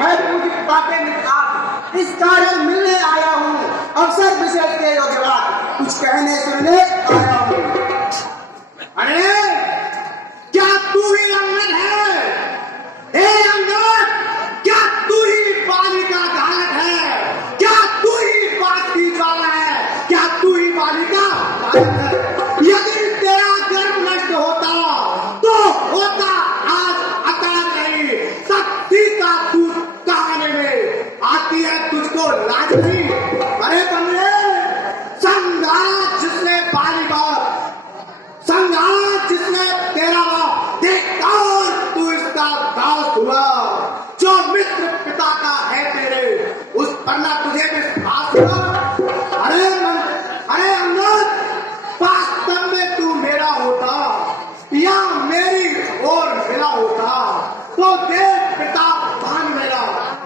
मैं पूज्य पिता के निकट इस कार्य मिलने आया हूँ, अवसर विशेष के योग्य बात कुछ कहने सुनने आया हूँ। अरे क्या तू ही अंगद है? हे अंगद, क्या तू ही बालिका घालक है? क्या तू ही बाती वाला है? क्या तू ही बालिका घालक है? यदि तेरा गर्भ नष्ट होता तो होता आज अकाल नहीं, तब सीता दूध कहाने में आती है, तुझको लाज नहीं? अरे बंदे, संघात जिसने बाली बात, संघात जिसने तेरा देख और तू इसका दास हुआ, जो मित्र पिता का है तेरे, उस पर ना तुझे विश्वास हुआ? अरे अंगद, वास्तव में तू मेरा होता या मेरी ओर मिला होता तो देख पिता भान मेरा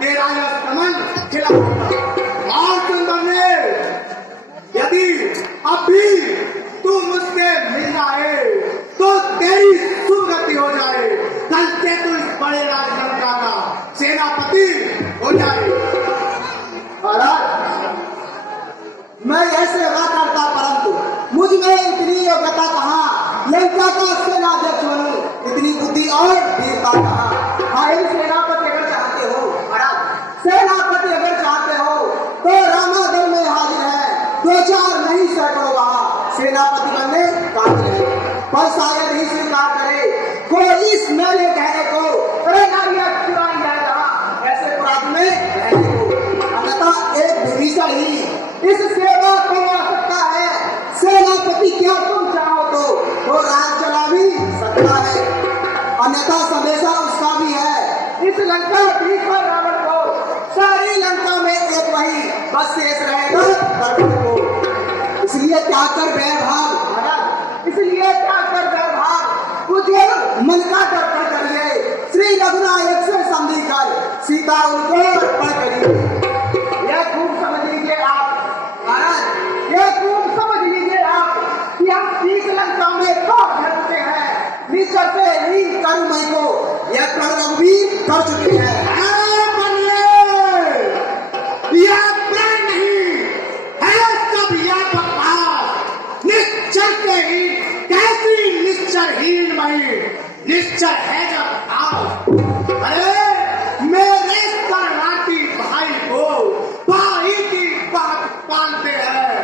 तेरा यह कमल खिला होता। और तुम बने, यदि अभी तू मुझसे मिल जाए तो तेरी सुगति हो जाए, कल से तू इस बड़े राजगंगा का सेनापति हो जाए। महाराज, मैं ऐसे सेवा करता, परंतु मुझ में इतनी योग्यता कहाँ, लंका का सेनाध्यक्ष बनूं, इतनी बुद्धि और वीरता कहाँ? हाँ, सेनापति अगर चाहते हो महाराज, सेनापति अगर चाहते हो तो रामादल में हाजिर है, 2-4 नहीं सैकड़ों वहां सेनापति बनने काबिल है, पर शायद ही स्वीकार करे कोई इस मेले कहने को, अरे नारिया चुराई जाएगा ऐसे पुराण में कहने को। अन्यथा एक विभीषण ही इस सेवा को आ सकता है, सेनापति क्या तुम चाहो तो राज चला भी सकता है, अन्यथा संदेशा उसका भी है। इस लंका पर रावण को सारी लंका में एक वही बस शेष रहेगा रावण को, इसलिए त्याग कर वैरभाव महाराज, इसलिए त्याग कर वैरभाव, मुझे मन का दर्पण करिए, श्री रघुनायक से संधि कर सीता उनको अर्पण करिए। यह खूब समझ लीजिए आप महाराज, यह खूब समझ लीजिए आप कि हम 30 लंका में तो धरते हैं, निश्चय से ही करुमय को यह प्रण रघुवीर कर चुके हैं। यह प्रण नहीं है, सब यह बकवास, निश्चय से ही कैसी निश्चयहीन मही, निश्चय है जब आओ। अरे मेरे शरणार्थी भाई को भाई की बात पालते हैं,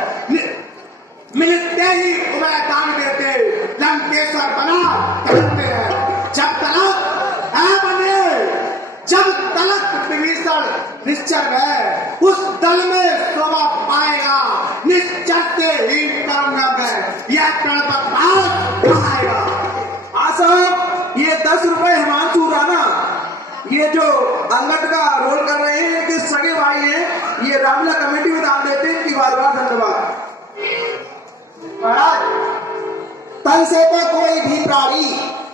मिलते ही उबैदान देते, लंकेश्वर बना करते हैं। जब तलक है बने, जब तलक विभीषण निश्चय है, उस दल में शोभा पाएगा, निश्चय से ही करूंगा मैं, यह प्रण बकवास कहाएगा। साहब, ये 10 रुपए हिमांशु राणा, ये जो अंगद का रोल कर रहे हैं कि सगे भाई हैं, ये रामला कमेटी में दान देते हैं, इनकी बार-बार धन्यवाद। महाराज, तन से तो कोई भी प्राणी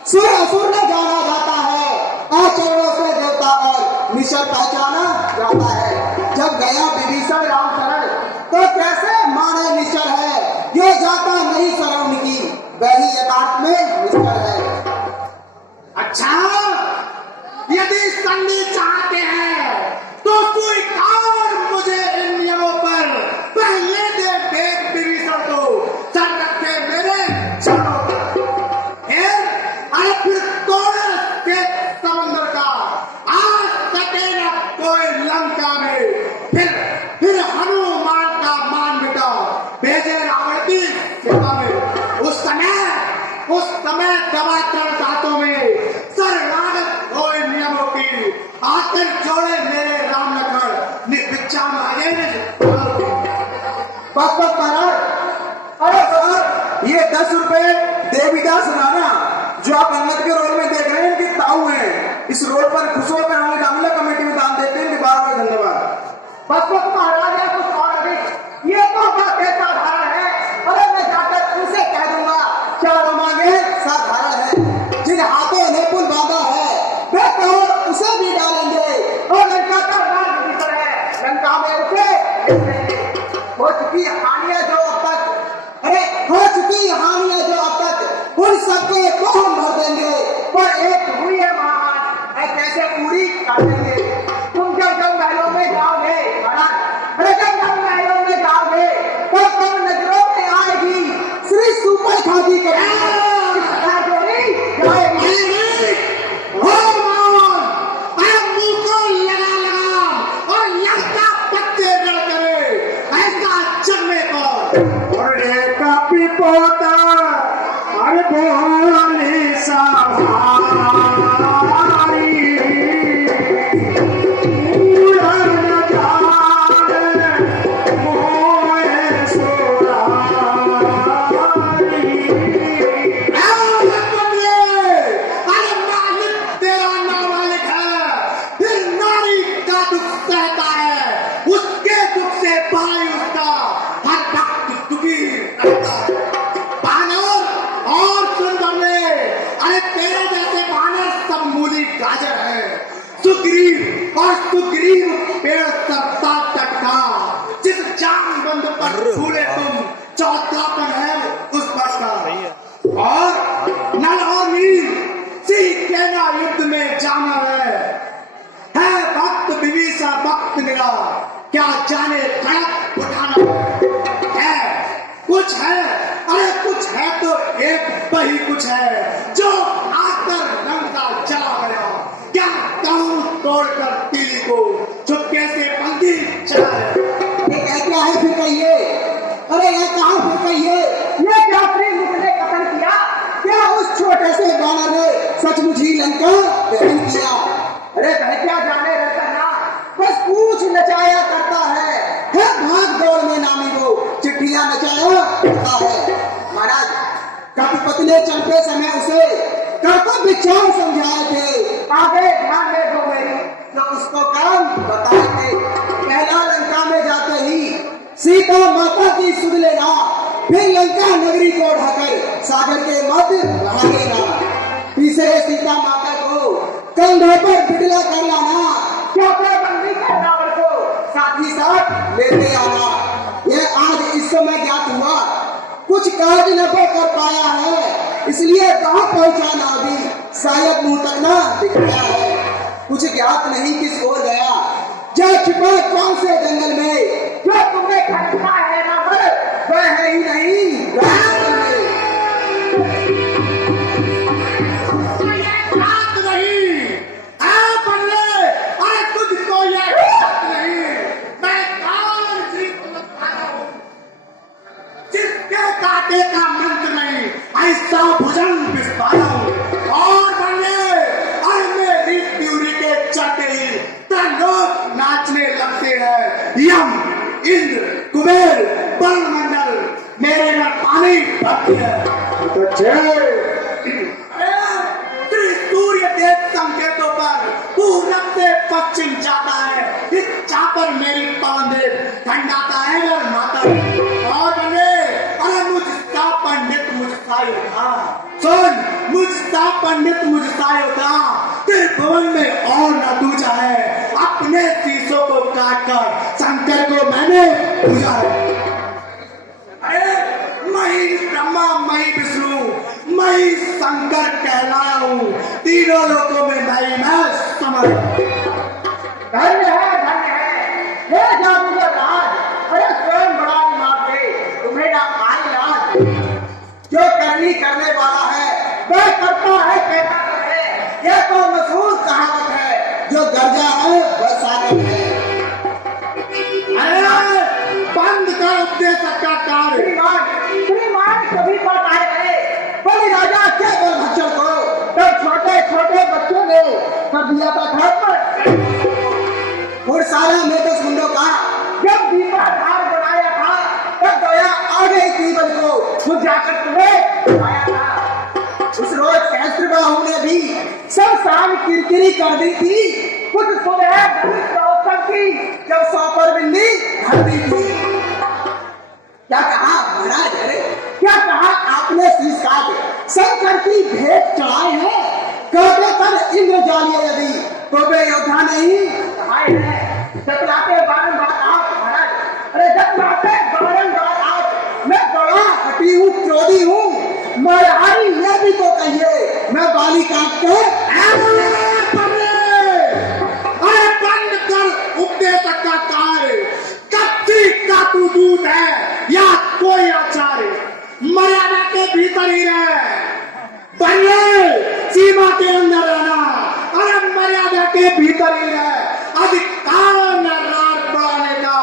सुर असुर में जाना जाता है, आचरणों से देवता और निश्चय पहचाना जाता है। जब गया विभीषण राम शरण तो कैसे माने निश्चय है, जो जाता नहीं शरण की वही एकांत में निश्चय है। अच्छा, यदि संधि चाहते हैं तो स्वीकार मुझे इन नियमों पर पहले दे देख विभीषण को सर रखे मेरे चरणों पर, फिर तोड़े के समुद्र का आज सके न कोई लंका में, फिर हनुमान का मान मिटा भेजे रावण की सेवा में। उस समय दबाकर दांतों में शरणागत होए नियमों की, आकर जोड़े मेरे राम लखन भिक्षा मांगे। बस महाराज, अरे सर, ये 10 रुपए देवीदास राणा जो आप अंगद के रोल में देख रहे हैं, इनकी ताऊ हैं, इस रोल पर खुश होकर हमें रामला कमेटी में दान देते हैं, बार-बार धन्यवाद। बस महाराज, है कुछ और नहीं, ये तो बातें साधारण है, अरे मैं जाकर उनसे कह दूंगा चारों मांगे साधारण है, जिन हाथों ने पुल बांधा है वे तो उसे भी डालेंगे, और लंका का राज भीतर है, लंका में उसे हो चुकी हानियां जो अब तक, अरे हो चुकी हानियां जो अब तक, उन सबको तो हम भर देंगे, पर एक हुई है महान गाजर है। सुग्रीव और सुग्रीव पेड़ सबता टकता, जिस जामबंद पर झूले तुम चौथापन है उस पर का। और नल और नील सिंह सेना युद्ध में जाना है वक्त विभीषण वक्त मिला, क्या जाने कड़क उठाना है। कुछ है, अरे कुछ है तो एक वही कुछ है जो आकर रंगा चला गया। क्या कहूँ तोड़कर तीली को चुपके से बंदी चला गया। ये क्या है फिर कहिए, अरे ये कहाँ फिर कहिए, ये क्या श्रीमुख ने कथन किया, क्या उस छोटे से बानर ने सचमुच ही लंका दहन किया। अरे वह क्या जाने रहता ना, बस पूछ नचाया करता है भाग दौड़ में नामी वो चिट्ठियां नचाया करता है। महाराज कपिपति ने चलते समय उसे कर्तव्य विचार समझाए थे, आगे ध्यान दे दो मेरी तो उसको काम बताए थे। पहला लंका में जाते ही सीता माता की सुध लेना, फिर लंका नगरी को ढाकर सागर के मध्य बहा देना, तीसरे सीता माता को कंधों पर बिटला कर लाना, चौथे बंदी कर रावण को साथ ही साथ लेते आना। यह आज इस समय ज्ञात हुआ, कुछ कार्य न कर पाया है, इसलिए कहाँ पहुंचा ना अभी, शायद मुंह तक ना दिख गया है। कुछ ज्ञात नहीं किस ओर गया, जा छिपा कौन से जंगल में, जो तुमने खरीदा है ना वह है ही नहीं रात में। रात नहीं, बल्ले, अरे तुझको ये रात नहीं, मैं कौन सी हूँ जिसके काटे का मंत्र नहीं, ऐसा भुजंग बिस्तारा हूँ। और बल्ले, अरे मेरी त्यूरी के चढ़ते ही लोग नाचने लगते हैं। यम, इंद्र, कुबेर, बलमंडल मेरे में पानी भरती है। सूर्य देव संकेतों पर पूरब से पश्चिम जाता है, इस चापर मेरी पवन देव ठंडाता है और माता। और बने, अरे मुझसा पंडित मुझसा योद्धा, सुन मुझसा पंडित मुझसा योद्धा, त्रिभुवन में और न दूजा है, अपने शीशों को काट कर शंकर को मैंने पूजा है। अरे मैं ब्रह्मा, मैं विष्णु, मैं शंकर कहलाया हूँ, तीनों लोगों में मैं समझ। धन्य है हे जादूगर राज, अरे स्वयं बड़ा दिमाग दे, तुम्हें ना आई लाज। जो करनी करने वाला है वह करता है, कहता है, यह तो मशहूर कहावत है, जो गर्जा है वह सागर है। अरे बंद कर उपदेश का कार्य। श्रीमान कभी बात आए गए, बलि राजा के बल भक्षण को तब छोटे छोटे बच्चों ने कर दिया था घर पर। और सारा में 10 मुंडों का जब दीपाधार बनाया था, तब दया आ गई जीवन को खुद जाकर तुम्हें बनाया था। उस रोज सहस्त्र बाहु ने भी सब शाम किरकिरी कर दी थी, कुछ सुबह की जब 100 पर बिल्ली घर दी थी। क्या कहा महाराज, अरे क्या कहा आपने शीर्षाद शंकर की भेंट चढ़ाए हैं, कहते कर इंद्र जानिए यदि तो वे योद्धा नहीं कहाए हैं। जतलाते बारंबार आप महाराज, अरे जतलाते बारंबार आप, मैं बड़ा हटी हूँ, क्रोधी हूँ, मरहारी ये भी तो कहिए, मैं बाली काट के बंद कर उपदेश का कार्य। कच्ची का तू दूध है या कोई आचार्य, मर्यादा के भीतर ही रहे, बल्ले सीमा के अंदर रहना, अरे मर्यादा के भीतर ही रहे, अधिकार में रात बढ़ाने का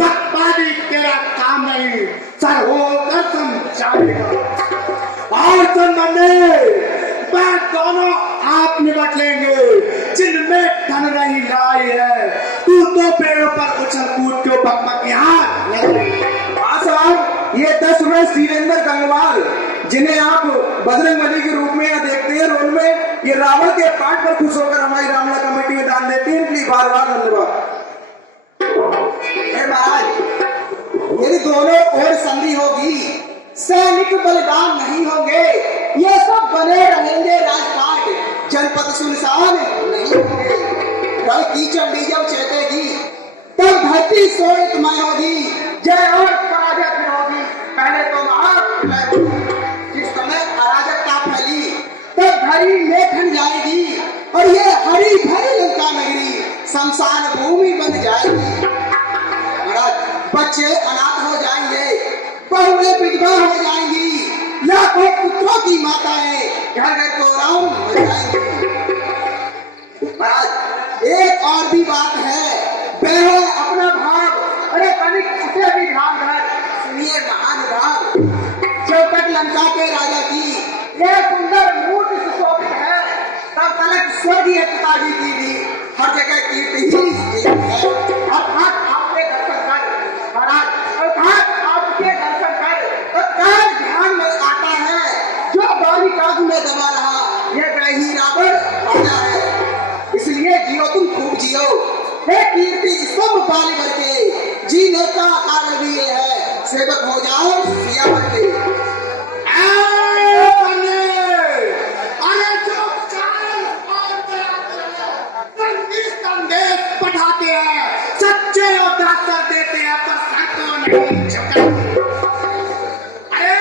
बकवादी तेरा काम नहीं, सर होकर समझाएगा। और सुन बंदे, मैं दोनों आप निपट लेंगे, जिनमें ठन रही लाई है, तू तो पेड़ों पर उछल कूद के बकबक साहब, ये 10 वर्ष वीरेंद्र गंगवाल, जिन्हें आप बजरंगबली के रूप में देखते हैं रोल में, ये रावण के पाठ पर खुश होकर हमारी रामला कमेटी में दान देते हैं, इनके बार बार धन्यवाद। महाराज, यदि दोनों ओर संधि होगी, सैनिक बलिदान नहीं होंगे, ये सब बने रहेंगे राजपाट, जनपद सुनसान नहीं होंगे। रण की चंडी जब चेतेगी तब धरती शोणितमय होगी, जय और पराजय फिर होगी। पहले तो महाप्रलय होगी, जिस समय अराजकता फैली तब धरी लेखन जाएगी और ये हरी भरी लंका नगरी शमशान भूमि बन जाएगी। महाराज, बच्चे अनाथ हो जाएंगे, बहुएं विधवा हो जाएंगी, लाखों पुत्रों की माताएं घर घर को राम हो जाएंगी। महाराज, एक और भी बात है, वह है अपना भाव। अरे तनिक उसे भी ध्यान धर, सुनिए महानुभाव। चौपट लंका के राजा की यह सुंदर मूर्ति सुशोभित है, तब तलक स्वर्गीय पिताजी की भी हर जगह कीर्ति ही है। अर्थात आपके दर्शन कर महाराज, अर्थात आपके दर्शन कर तत्काल ध्यान में आता है जो बालिकाग में दबा रहा यह ग्रही रावण राजा है। इसलिए जियो, तुम खूब जियो। हे कीर्ति स्तंभ बाली भर के, जीने का कारण भी ये है, सेवक हो जाओ सिया भर के। अरे जो कारण संदेश पढ़ाते हैं, सच्चे योद्धा कर देते हैं, पर सातों नहीं झुकते। अरे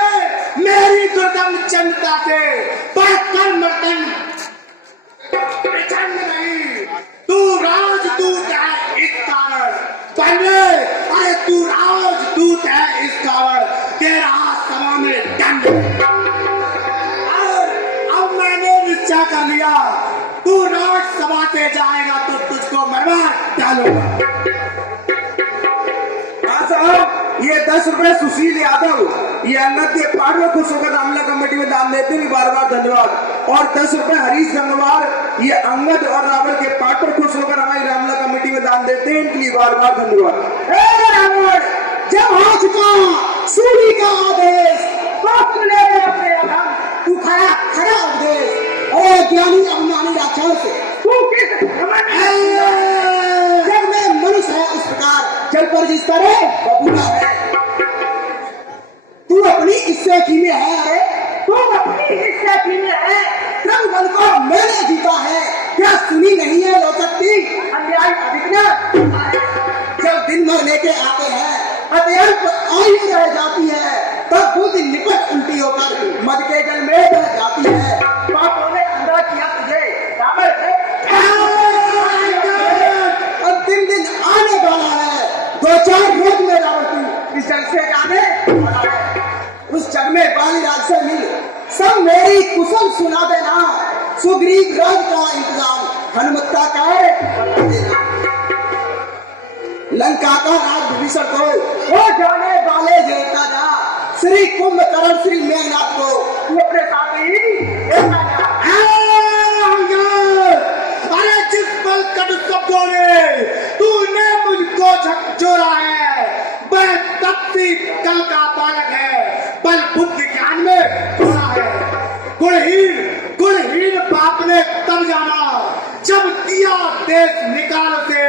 मेरी दुर्गम जनता से बढ़कर मर्दन प्रचंड नहीं, तू राजदूत है इस कारण। पहले अरे तू राजदूत है इस कारण, तेरा सभा में दंड। अब मैंने निश्चय कर लिया, तू राज्यसभा से जाएगा तो तुझको मरवा डालूंगा। हाँ साहब, ये 10 रुपए सुशील यादव ये अंगद के पाठ में खुश होकर रामला कमेटी में दान देते हैं, बार बार धन्यवाद। और 10 रुपए हरीश गंगवार ये अंगद और रावण के पाठ पर खुश होकर हमारी रामला कमेटी में दान देते हैं, इनके लिए बार बार धन्यवाद। रावण, जब हो चुका सूरी का आदेश, तो तू ले अपने अधम, तू खड़ा खड़ा उपदेश। अरे ज्ञानी अभिमानी राक्षस, तू किस जग में मनुष्य है इस प्रकार, जल पर जिस तरह बबूला है। तू अपनी इच्छा की में है, अरे तू अपनी इच्छा की में है। त्रंगबल को मैंने जीता है, क्या सुनी नहीं है लोकती अन्याय अधिक न। जब दिन भर लेके आते हैं, अत्यंत आयु रह जाती है, तब बुद्धि निपट उल्टी होकर मद के जल में बह जाती है। पापों ने अंधा किया तुझे रावण है। अंतिम दिन आने वाला है, 2-4 रोज में रावण तू इस जग से जाने वाला है। उस जग में बाली राज से मिल सब मेरी कुशल सुना देना। सुग्रीव राज का इंतजाम हनुमत्ता का बता देना। लंका का राज विभीषण को वो जाने वाले जेता जा। श्री कुंभकर्ण श्री मेघनाथ को तू अपने साथ ही लेता जा। अरे जिस बल कटु शब्दों ने तूने मुझको झकझोरा है, वह तप्ती कल का बालक है, बल बुद्धि ज्ञान में थोड़ा है। गुणहीन बाप ने तब जाना जब दिया देश निकाल से,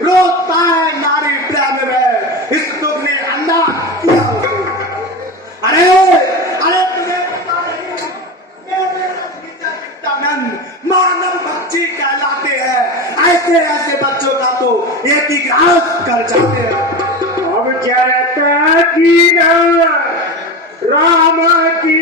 रोता है नारी प्रेम में, इस दुख ने अंधा किया उसे। अरे तुझे पता नहीं, मानव बच्ची कहलाते हैं, ऐसे बच्चों का तो एक ही ग्रास कर जाते हैं। अब कहता कि राम की